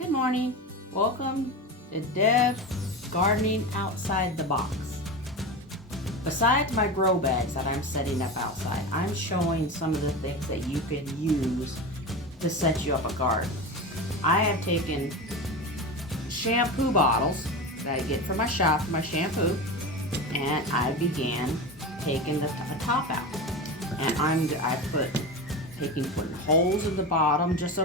Good morning. Welcome to Deb's Gardening Outside the Box. Besides my grow bags that I'm setting up outside, I'm showing some of the things that you can use to set you up a garden. I have taken shampoo bottles that I get from my shop for my shampoo, and I began taking the top out. And putting holes in the bottom, just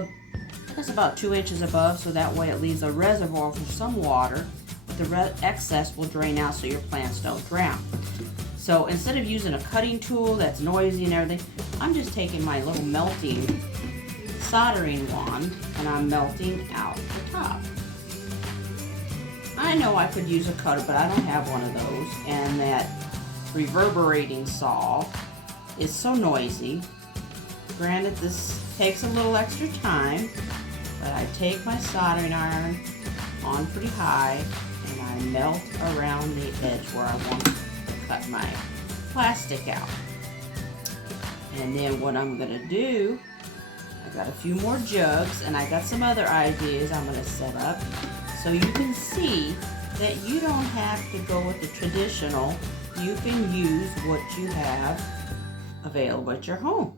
about 2 inches above, so that way it leaves a reservoir for some water, but the excess will drain out so your plants don't drown. So instead of using a cutting tool that's noisy and everything, I'm just taking my little melting soldering wand and I'm melting out the top. I know I could use a cutter, but I don't have one of those, and that reverberating saw is so noisy. Granted, this takes a little extra time, but I take my soldering iron on pretty high and I melt around the edge where I want to cut my plastic out. And then what I'm going to do, I got a few more jugs and I got some other ideas I'm going to set up so you can see that you don't have to go with the traditional. You can use what you have available at your home.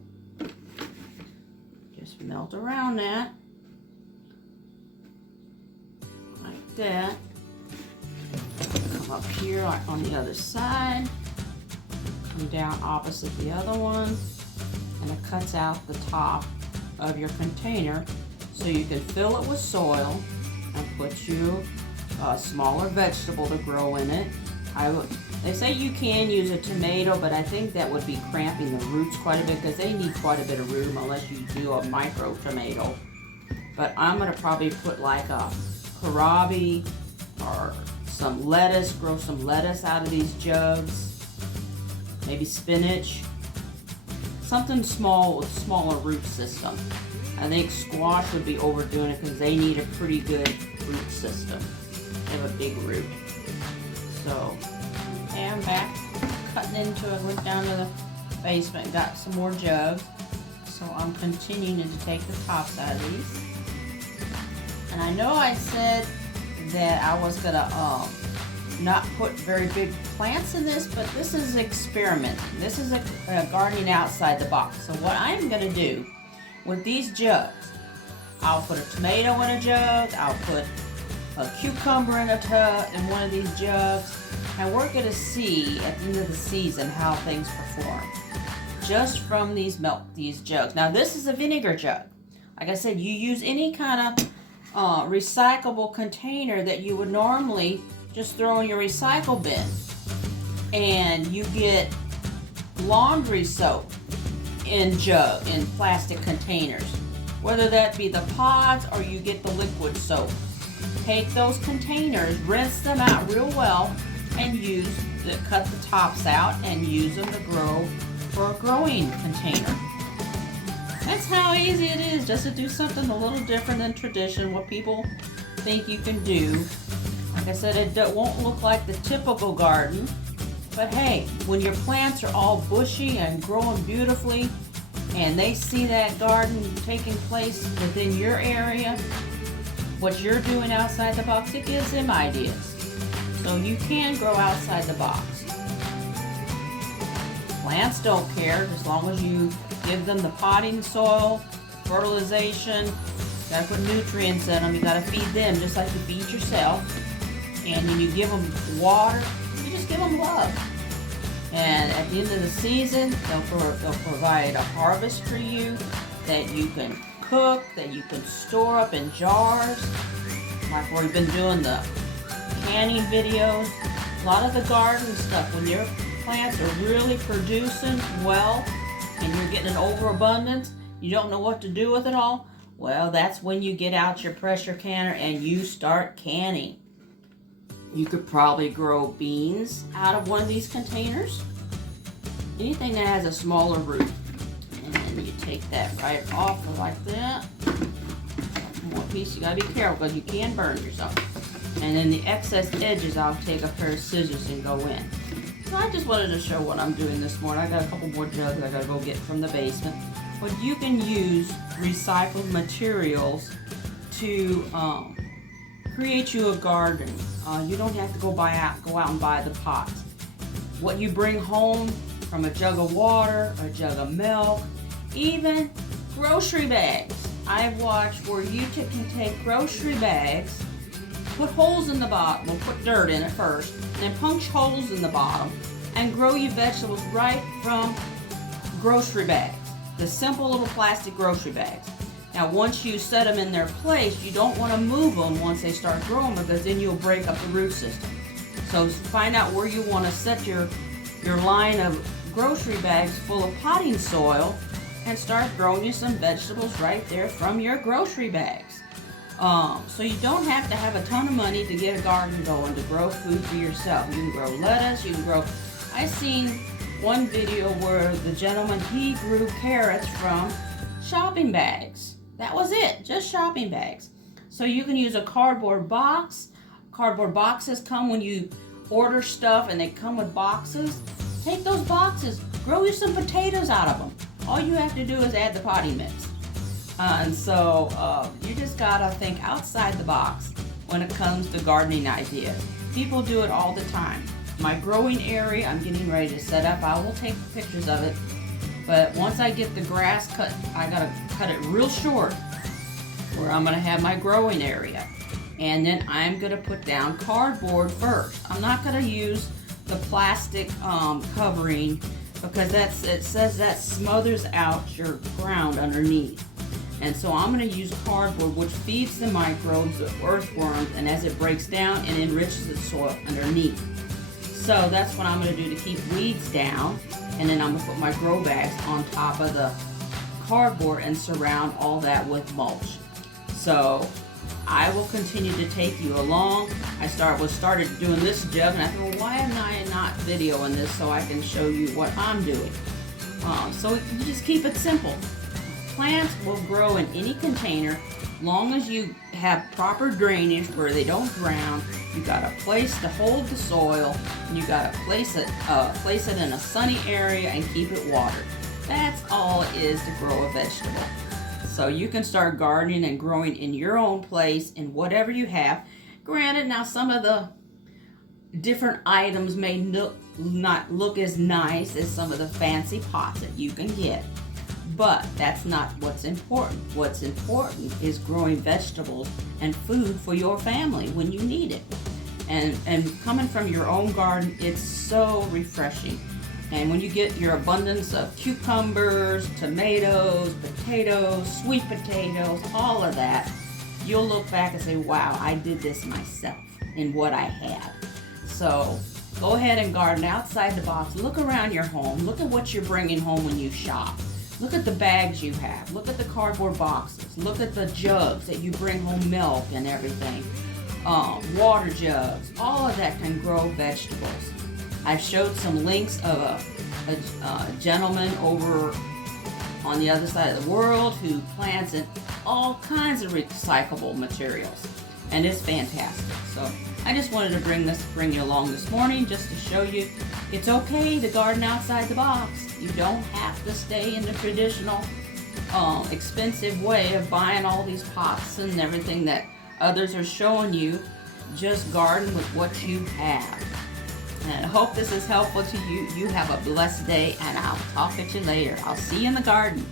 Just melt around that, like that. Come up here like on the other side, come down opposite the other one, and it cuts out the top of your container so you can fill it with soil and put you a smaller vegetable to grow in it. They say you can use a tomato, but I think that would be cramping the roots quite a bit because they need quite a bit of room unless you do a micro tomato. But I'm going to probably put like a kohlrabi or some lettuce, grow some lettuce out of these jugs, maybe spinach, something small with smaller root system. I think squash would be overdoing it because they need a pretty good root system. They have a big root. So, and I'm back cutting into it. Went down to the basement and got some more jugs. So I'm continuing to take the tops out of these. And I know I said that I was gonna not put very big plants in this, but this is experimenting. This is a gardening outside the box. So what I'm gonna do with these jugs, I'll put a tomato in a jug, I'll put a cucumber in one of these jugs, and we're going to see at the end of the season how things perform just from these jugs. Now this is a vinegar jug. Like I said, you use any kind of recyclable container that you would normally just throw in your recycle bin, and you get laundry soap in plastic containers, whether that be the pods or you get the liquid soap. Take those containers, rinse them out real well, and cut the tops out and use them to grow for a growing container. That's how easy it is, just to do something a little different than tradition, what people think you can do. Like I said, it won't look like the typical garden, but hey, when your plants are all bushy and growing beautifully, and they see that garden taking place within your area, what you're doing outside the box, it gives them ideas. So you can grow outside the box. Plants don't care as long as you give them the potting soil, fertilization. You gotta put nutrients in them. You gotta feed them just like you feed yourself. And when you give them water, you just give them love. And at the end of the season, they'll provide a harvest for you that you can cook, that you can store up in jars, like we've been doing the canning videos. A lot of the garden stuff, when your plants are really producing well and you're getting an overabundance, you don't know what to do with it all, well, that's when you get out your pressure canner and you start canning. You could probably grow beans out of one of these containers. Anything that has a smaller root. And then you take that right off like that. One piece, you gotta be careful because you can burn yourself. And then the excess edges, I'll take a pair of scissors and go in. So I just wanted to show what I'm doing this morning. I got a couple more jugs I gotta go get from the basement. But you can use recycled materials to create you a garden. You don't have to go out and buy the pots. What you bring home from a jug of water, a jug of milk, even grocery bags. I've watched where you can take grocery bags, put holes in the bottom, we'll put dirt in it first, and then punch holes in the bottom and grow your vegetables right from grocery bags. The simple little plastic grocery bags. Now once you set them in their place, you don't want to move them once they start growing because then you'll break up the root system. So find out where you want to set your line of grocery bags full of potting soil and start growing you some vegetables right there from your grocery bags. So you don't have to have a ton of money to get a garden going to grow food for yourself. You can grow lettuce, you can grow... I seen one video where the gentleman, he grew carrots from shopping bags. That was it, just shopping bags. So you can use a cardboard box. Cardboard boxes come when you order stuff and they come with boxes. Take those boxes, grow you some potatoes out of them. All you have to do is add the potting mix. And so you just gotta think outside the box when it comes to gardening ideas. People do it all the time. My growing area, I'm getting ready to set up. I will take pictures of it. But once I get the grass cut, I gotta cut it real short where I'm gonna have my growing area. And then I'm gonna put down cardboard first. I'm not gonna use the plastic covering because it says that smothers out your ground underneath. And so I'm going to use cardboard, which feeds the microbes, the earthworms, and as it breaks down, it enriches the soil underneath. So that's what I'm going to do to keep weeds down. And then I'm going to put my grow bags on top of the cardboard and surround all that with mulch. So I will continue to take you along. I started doing this jug, and I thought, well, why am I not videoing this so I can show you what I'm doing? So you just keep it simple. Plants will grow in any container long as you have proper drainage where they don't drown. You got a place to hold the soil, and you got to place it in a sunny area and keep it watered. That's all it is to grow a vegetable. So you can start gardening and growing in your own place in whatever you have. Granted, now some of the different items may not look as nice as some of the fancy pots that you can get. But that's not what's important. What's important is growing vegetables and food for your family when you need it. And coming from your own garden, it's so refreshing. And when you get your abundance of cucumbers, tomatoes, potatoes, sweet potatoes, all of that, you'll look back and say, wow, I did this myself in what I had. So go ahead and garden outside the box. Look around your home. Look at what you're bringing home when you shop. Look at the bags you have. Look at the cardboard boxes. Look at the jugs that you bring home milk and everything. Water jugs. All of that can grow vegetables. I've showed some links of a gentleman over on the other side of the world who plants in all kinds of recyclable materials. And it's fantastic. So I just wanted to bring you along this morning just to show you it's okay to garden outside the box. You don't have to stay in the traditional expensive way of buying all these pots and everything that others are showing you. Just garden with what you have. And I hope this is helpful to you. You have a blessed day, and I'll talk at you later. I'll see you in the garden.